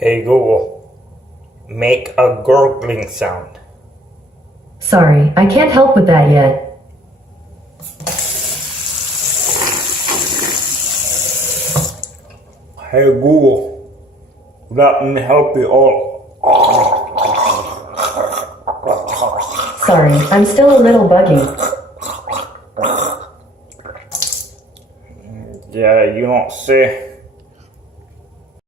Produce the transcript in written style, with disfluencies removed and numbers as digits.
Hey Google, make a gurgling sound. Sorry, I can't help with that yet. Hey Google, let me help you all. Sorry, I'm still a little buggy. Yeah, you don't say.